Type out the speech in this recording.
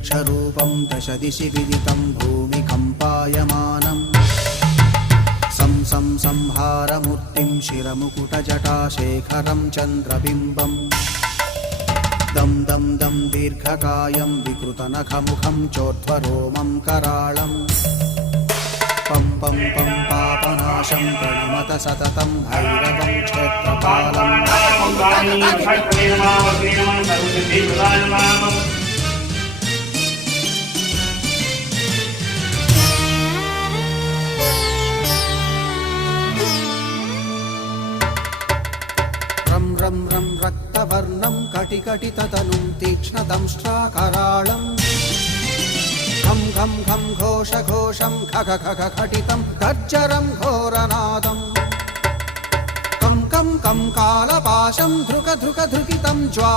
दुर्भिक्षरूपं दशदिशि विदितं भूमिकम्पायमानम् संहारमूर्तिं शिरमुकुटजटाशेखरं चन्द्रबिम्बम् दं दं दं दीर्घकायं विकृतनखमुखं चोर्ध्वरोमं कराळम् पं पं पं पापनाशं प्रणमत सततं भैरवं क्षेत्रपालम् रं रं रं रक्तवर्णं कटिकटिततनुं तीक्ष्णदंष्ट्राकराळम् घं घं घं घोषघोषं खग खग खटितं गर्जरं घोरनादम् कं कं कं कालपाशं धृक धृक धृकितं ज्वा